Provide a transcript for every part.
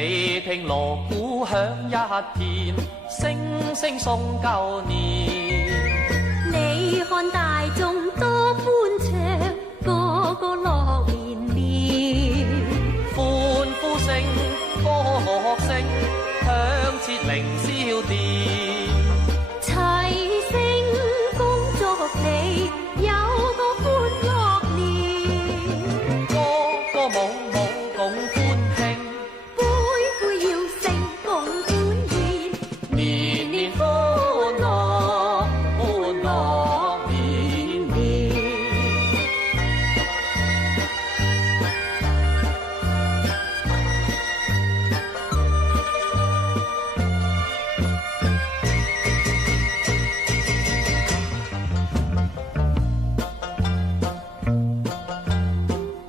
你聽鑼鼓響一片，聲聲送舊年。你看大眾多歡暢，個個樂連連。歡呼聲、歌樂聲，響徹凌霄殿。齊聲恭祝你有個歡樂年。歌歌舞舞共歡慶，杯杯要勝共歡宴。年年歡樂，歡樂年年。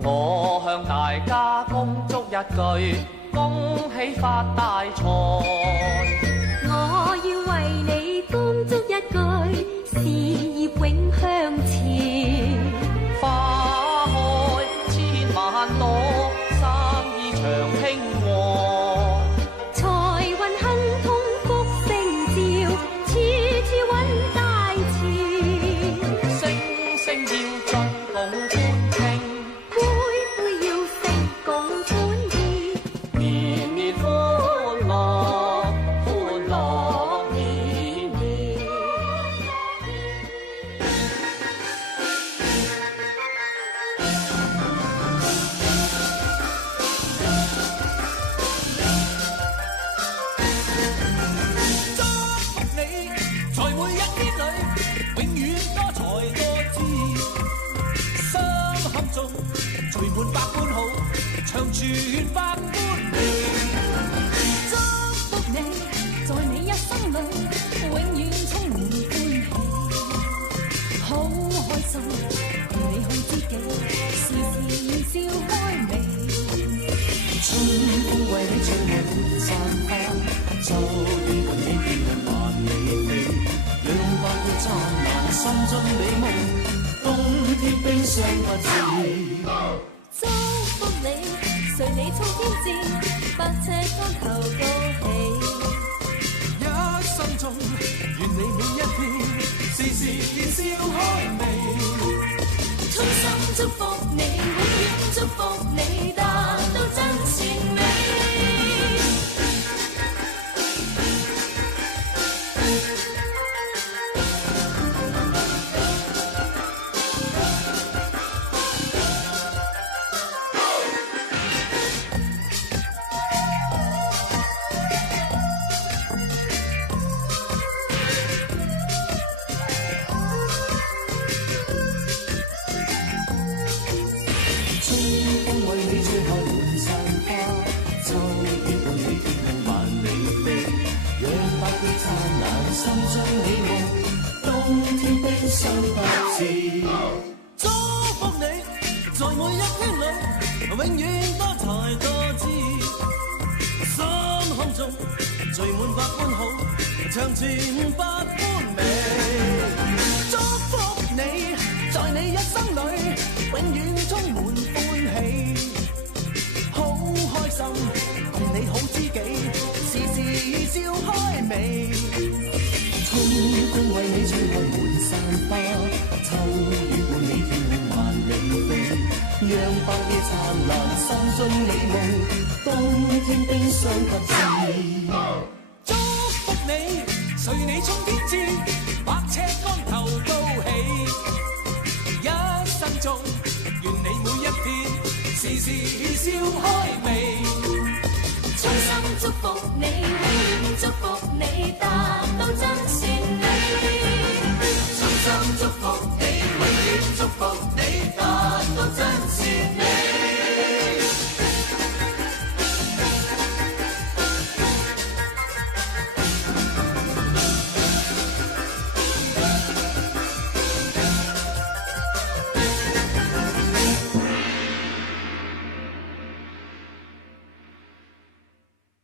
我向大家恭祝一句，恭喜發大財。我要為你恭祝一句，事業永向前。花開千萬朵，生意長興旺。財運亨通福星照，處處揾大錢。聲聲要進共歡慶，杯杯要勝共歡宴。年年歡樂，歡樂年年。祝福你，在每一天裏，永遠多才多姿，心坎中聚滿百般好，長存百般美。祝福你，在你一生裏，永遠充滿歡喜，好開心，與你好知己，時時笑開眉。春風為你吹開滿山花，秋雨伴你天空萬里飛，讓百月燦爛，心中美夢，冬天冰霜不至。祝福你，隨你衝天箭，百尺竿頭高起。一生中，願你每一天，時時笑開眉。衷心祝福你，永遠祝福你，達到真善美。春風為你吹開滿山花，秋雨伴你天空萬里飛，讓百月燦爛，心中美夢，冬天冰霜不至。祝福你，在每一天裏，永遠多才多姿，心坎中聚滿百般好，長存百般美。祝福你，在你一生裏，永遠充滿歡喜，好開心，共你好知己，時時笑開眉。春風為你吹開滿山花，秋雨伴你天空萬里飛，讓百夜燦爛，心中美夢，冬天冰霜不至。祝福你，隨你衝天箭，百尺竿頭高起。一生中，願你每一天，時時笑開眉。衷心祝福你，永遠祝福你，達到真善